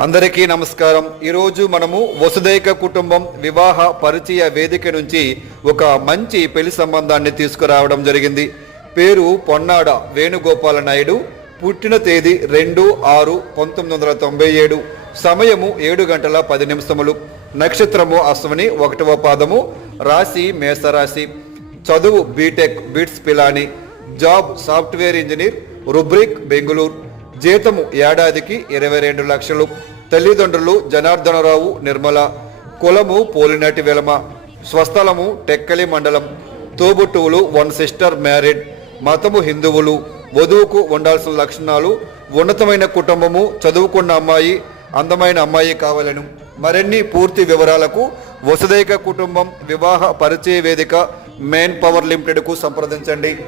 అందరికీ నమస్కారం. ఈరోజు మనము వసుదైక కుటుంబం వివాహ పరిచయ వేదిక నుంచి ఒక మంచి పెళ్ళి సంబంధాన్ని తీసుకురావడం జరిగింది. పేరు పొన్నాడ వేణుగోపాల నాయుడు. పుట్టిన తేదీ రెండు ఆరు పంతొమ్మిది వందల తొంభై ఏడు. సమయము ఏడు గంటల పది నిమిషములు. నక్షత్రము అశ్వని ఒకటవ పాదము. రాశి మేషరాశి. చదువు B Tech BITS Pilani. Job software engineer Rubrik Bengaluru. జీతము ఏడాదికి ఇరవై రెండు లక్షలు. తల్లిదండ్రులు జనార్దనరావు నిర్మల. కులము పోలినాటి వెలమ స్వస్థలము టెక్కలి మండలం. తోబుట్టువులు వన్ సిస్టర్ మ్యారీడ్. మతము హిందువులు. వధువుకు ఉండాల్సిన లక్షణాలు. ఉన్నతమైన కుటుంబము చదువుకున్న అమ్మాయి అందమైన అమ్మాయి కావాలను. మరిన్ని పూర్తి వివరాలకు వసుదైక కుటుంబం వివాహ పరిచయ వేదిక మెయిన్ పవర్ లిమిటెడ్కు సంప్రదించండి.